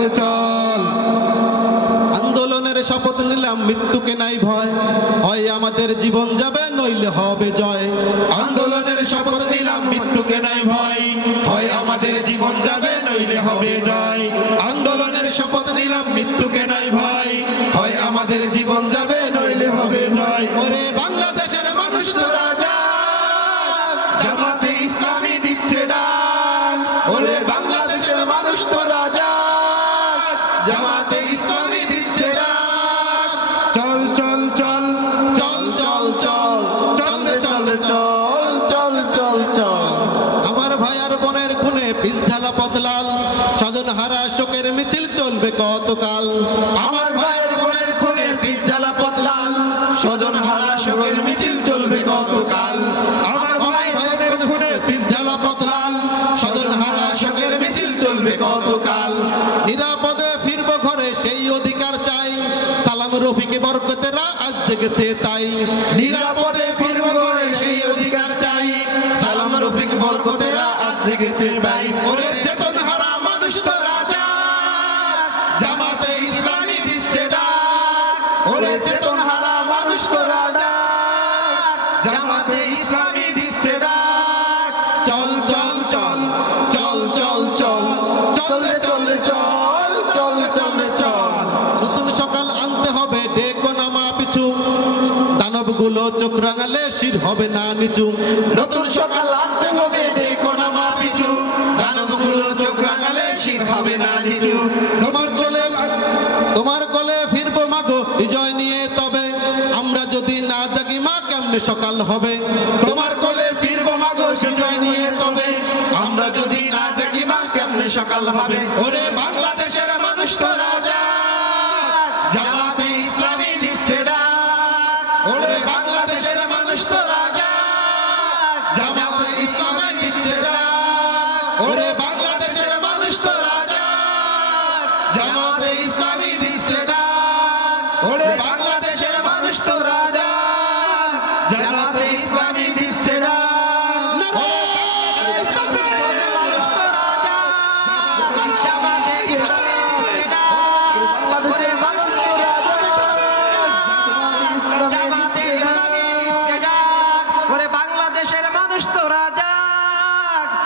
চল চল। আন্দোলনের শপথ নিলাম মৃত্যুকে নাই ভয়, হয় আমাদের জীবন যাবে নইলে হবে জয়। আন্দোলনের শপথ নিলাম মৃত্যুকে নাই ভয়, হয় আমাদের জীবন যাবে নইলে হবে জয়। আন্দোলনের শপথ নিলাম মৃত্যুকে নাই ভয়, হয় আমাদের জীবন যাবে নইলে হবে জয়। ওরে বাংলাদেশের মানুষ তোরা জাগ, জামাতে ইসলামী দিচ্ছে ডাক। ওরে বাংলাদেশের মানুষ তোরা জাগ, জামাতে ইসলামী দিচ্ছে ডাক। চল চল চল চল চল চল চল রে চল চল চল চল চল। আমার ভাই আর বোনের খুনে পিছ ঢালা পথলাল, স্বজন হারা শোকের মিছিল চলবে কতকাল। আমার ভাইয়ের বোনের খুনে পিছ ঢালা পথলাল, স্বজন হারা শোকের মিছিল চলবে কতকাল। আমার ভাইয়ের বোনের খুনে পিছ ঢালা পথলাল, স্বজন হারা শোকের মিছিল চলবে কতকাল। নিরাপদে ফিরবো ঘরে সেই অধিকার চাই, সালাম রফিকে বরকতেরা আজ জেগেছে তাই। নিরাপদে ফিরবো ঘরে সেই অধিকার চাই, সালাম রফিক বরকতেরা আজ জেগেছে তাই। ওরে চেতন হারা মানুষ তোরা জাগ, জামাতে ইসলামী দিচ্ছে ডাক। ওরে চেতন হারা মানুষ তোরা জাগ, জামাতে ইসলামী দিচ্ছে ডাক। চল চল চল চল চল চল চল রে চল রে চল চল চল রে চল। নতুন সকাল আনতে হবে ডেকো নামা পিছু, দানবগুলো চোখ রাঙালে শির হবে না নিচু। নতুন সকাল আনতে হবে ডেকো নামা পিছু, দানবগুলো চোখ রাঙালে শির হবে না নিচু। তোমার কোলে ফিরবো মাগো বিজয় নিয়ে, তবে আমরা যদি না জাগি মা কেমনে সকাল হবে। তোমার কোলে ফিরবো মাগো বিজয় নিয়ে, তবে আমরা যদি না জাগি মা কেমনে সকাল হবে। ওরে বাংলাদেশের মানুষ তোরা জাগ, জামাতে ইসলামী দিচ্ছে ডাক। ওরে বাংলাদেশের মানুষ তোরা জাগ, জামাতে ইসলামী দিচ্ছে ডাক। ওরে বাংলাদেশের মানুষ তোরা জাগ, জামাতে ইসলামী দিচ্ছে ডাক। ওরে বাংলাদেশের মানুষ তোরা জাগ, জামাতে ইসলামী দিচ্ছে ডাক।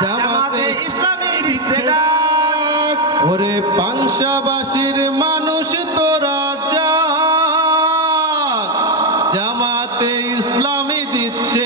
জামাতে ইসলামী দিচ্ছে ডাক। ওরে পাংশাবাসীর মানুষ তোরা জাগ, জামাতে ইসলামী দিচ্ছে